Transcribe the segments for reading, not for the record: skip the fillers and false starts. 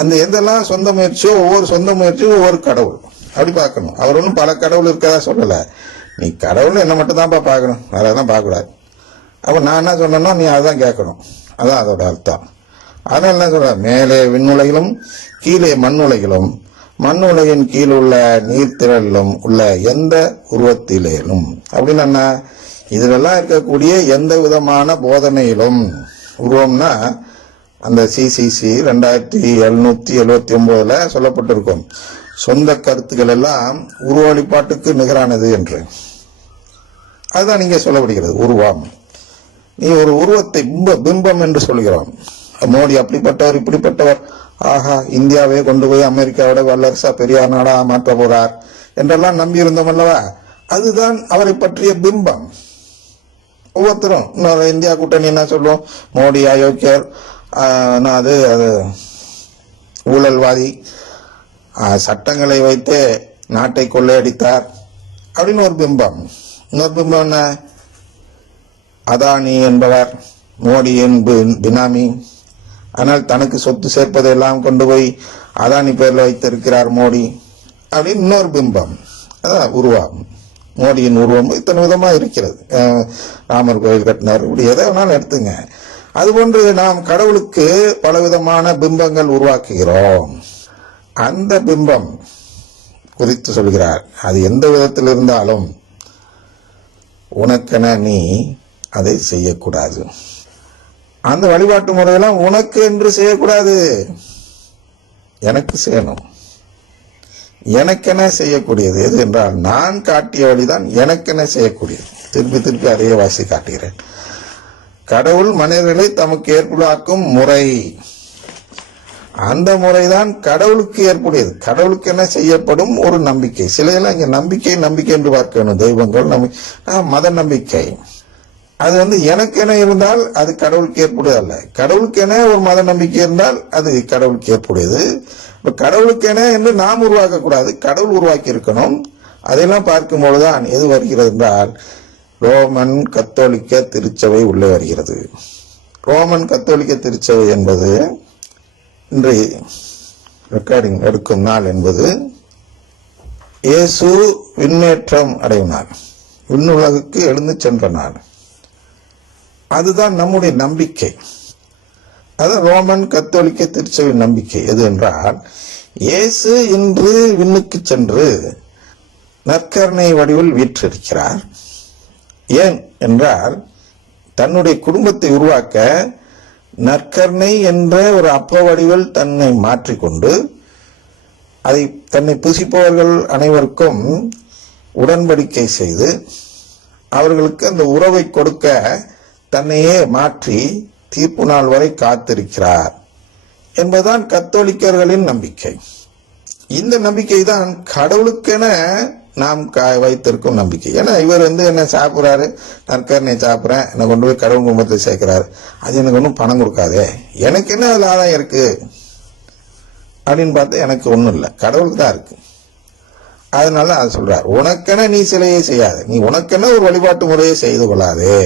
அந்த எதெல்லாம் சொந்த முயற்சியோ ஒவ்வொரு சொந்த முயற்சியும் ஒவ்வொரு கடவுள் அப்படி பார்க்கணும். அவர் ஒன்றும் பல கடவுள் இருக்கதா சொல்லலை. நீ கடவுள் என்ன மட்டும் தான்ப்பா பார்க்கணும், அதெல்லாம் பார்க்கக்கூடாது. அப்போ நான் என்ன சொன்னேன்னா நீ அதான் கேட்கணும், அதான் அதோட அர்த்தம். அதனால என்ன சொல்ற, மேலே விண்ணுலகிலும் கீழே மண்ணுலகிலும் மண்ணுலகின் கீழ் உள்ள நீர்த்திரளிலும் உள்ள எந்த உருவத்திலும் அப்படின்னு என்ன, இதிலெல்லாம் இருக்கக்கூடிய எந்த விதமான போதனையிலும், உருவம்னா அந்த சிசிசி 2779 சொல்லப்பட்டிருக்கும், சொந்த கருத்துக்கள் எல்லாம் உருவ வழிபாட்டுக்கு நிகரானது என்று. அதுதான் நீங்க சொல்லப்படுகிறது உருவம். நீ ஒரு உருவத்தை பிம்பம் என்று சொல்கிறோம். மோடி அப்படிப்பட்டவர் இப்படிப்பட்டவர், ஆஹா இந்தியாவே கொண்டு போய் அமெரிக்காவோட வல்லரசா பெரிய நாடா மாற்ற போறார் என்றெல்லாம் நம்பி இருந்தோம் அல்லவா, அதுதான் அவரை பற்றிய பிம்பம். ஒவ்வொருத்தரும் இந்தியா கூட்டணி என்ன சொல்லுவோம், மோடி அயோக்கியர், அது ஊழல்வாதி, சட்டங்களை வைத்து நாட்டை கொள்ளையடித்தார் அப்படின்னு ஒரு பிம்பம். இன்னொரு பிம்பம் என்ன, அதானி என்பவர் மோடியின் பினாமி, ஆனால் தனக்கு சொத்து சேர்ப்பதையெல்லாம் கொண்டு போய் அதானி பேர்ல வைத்திருக்கிறார் மோடி அப்படின்னு இன்னொரு பிம்பம். அதான் உருவம், மோடியின் உருவம் இத்தனை விதமா இருக்கிறது. ராமர் கோயில் கட்டினார், இப்படி எதை வேணாலும் எடுத்துங்க. அதுபோன்று நாம் கடவுளுக்கு பலவிதமான பிம்பங்கள் உருவாக்குகிறோம். அந்த பிம்பம் குறித்து சொல்கிறார், அது எந்த விதத்தில் இருந்தாலும் உனக்கென நீ அதை செய்யக்கூடாது. அந்த வழிபாட்டு முறையெல்லாம் உனக்கு என்று செய்யக்கூடாது, எனக்கு செய்யணும். எனக்கென செய்யக்கூடியது எது என்றால் நான் காட்டிய வழிதான் எனக்கென செய்யக்கூடியது. திருப்பி திருப்பி அதையே வாசி காட்டுகிறேன். கடவுள் மனிதர்களை தமக்கு ஏற்புள்ளாக்கும் முறை, அந்த முறைதான் கடவுளுக்கு ஏற்புடையது. கடவுளுக்கு என்ன செய்யப்படும் ஒரு நம்பிக்கை. சிலையெல்லாம் இங்க நம்பிக்கை நம்பிக்கை என்று பார்க்க வேணும். தெய்வங்கள் மத நம்பிக்கை, அது எனக்கென இருந்தால் அது கடவுளுக்கு ஏற்புடையது அல்ல. கடவுளுக்கென ஒரு மத நம்பிக்கை இருந்தால் அது கடவுளுக்கு ஏற்புடையது. இப்ப கடவுளுக்கென என்று நாம் உருவாக்க கூடாது, கடவுள் உருவாக்கி இருக்கணும். அதையெல்லாம் பார்க்கும்போதுதான் எது வருகிறது என்றால் ரோமன் கத்தோலிக்க திருச்சபை உள்ளே வருகிறது. ரோமன் கத்தோலிக்க திருச்சபை என்பது இன்று ரெக்கார்டிங் எடுக்கும் நாள் என்பது இயேசு விண்ணேற்றம் அடையும் நாள், விண்ணுலகுக்கு எழுந்து சென்ற நாள். அதுதான் நம்முடைய நம்பிக்கை. அது ரோமன் கத்தோலிக்க திருச்சபை நம்பிக்கை. எது என்றால் இயேசு இன்று விண்ணுக்கு சென்று நற்கருணை வடிவில் வீற்றிருக்கிறார். ஏன் என்றால் தன்னுடைய குடும்பத்தை உருவாக்க நற்கருணை என்ற ஒரு அப்ப வடிவில் தன்னை மாற்றிக்கொண்டு அதை தன்னை புசிப்பவர்கள் அனைவருக்கும் உடன்படிக்கை செய்து அவர்களுக்கு அந்த உறவை கொடுக்க தன்னையே மாற்றி தீர்ப்பு நாள் வரை காத்திருக்கிறார் என்பதுதான் கத்தோலிக்கர்களின் நம்பிக்கை. இந்த நம்பிக்கை தான் கடவுளுக்கென நாம் வைத்திருக்கும் நம்பிக்கை. ஏன்னா இவர் என்ன சாப்பிட்றாரு, நற்கருணை சாப்பிட்றேன், என்னை கொண்டு போய் கடவுள் குடும்பத்தை சேர்க்கிறாரு, அது எனக்கு ஒன்றும் பணம் கொடுக்காதே, எனக்கு என்ன அதில் ஆதாயம் இருக்கு அப்படின்னு பார்த்தா எனக்கு ஒன்றும் இல்லை, கடவுளுக்கு தான் இருக்கு. அதனால அது சொல்றார், உனக்கென நீ சிலையை செய்யாது, நீ உனக்கென ஒரு வழிபாட்டு முறையை செய்து கொள்ளாதே,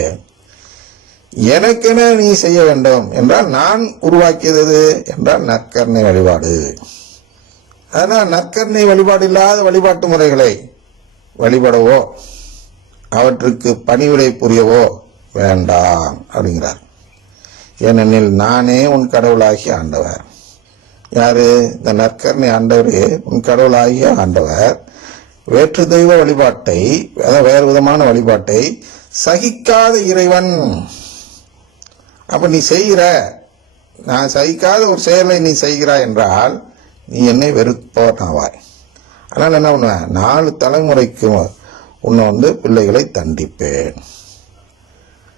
எனக்கென நீ செய்ய வேண்டும் என்றால் நான் உருவாக்கியது என்றால் நற்கருணை வழிபாடு. அதனால் நற்கருணை வழிபாடு இல்லாத வழிபாட்டு முறைகளை வழிபடவோ அவற்றுக்கு பணிவிடை புரியவோ வேண்டாம் அப்படிங்கிறார். ஏனெனில் நானே உன் கடவுளாகிய ஆண்டவர். யாரு? இந்த நற்கருணை ஆண்டவரே உன் கடவுளாகிய ஆண்டவர். வேற்று தெய்வ வழிபாட்டை, வேறு விதமான வழிபாட்டை சகிக்காத இறைவன். அப்ப நீ செய்கிற, நான் சகிக்காத ஒரு செயலை நீ செய்கிறாய் என்றால் நீ என்னை வெறுப்பவனாவாய். அதனால என்ன பண்ணுவேன், 4 தலைமுறைக்கு உன்னை பிள்ளைகளை தண்டிப்பேன்.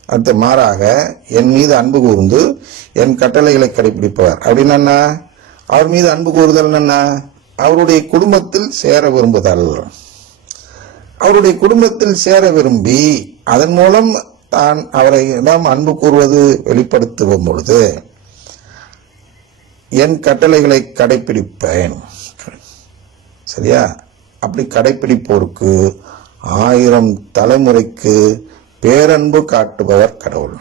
அடுத்து மாறாக என் மீது அன்பு கூர்ந்து என் கட்டளைகளை கடைபிடிப்பவர் அப்படின்னு என்ன, அவர் மீது அன்பு கூறுதல் என்ன, அவருடைய குடும்பத்தில் சேர விரும்புதல். அவருடைய குடும்பத்தில் சேர விரும்பி அதன் மூலம் தான் அவரை நாம் அன்பு கூறுவது வெளிப்படுத்தும் பொழுது என் கட்டளைகளை கடைபிடிப்பேன். சரியா? அப்படி கடைபிடிப்போருக்கு 1000 தலைமுறைக்கு பேரன்பு காட்டுபவர் கடவுள்.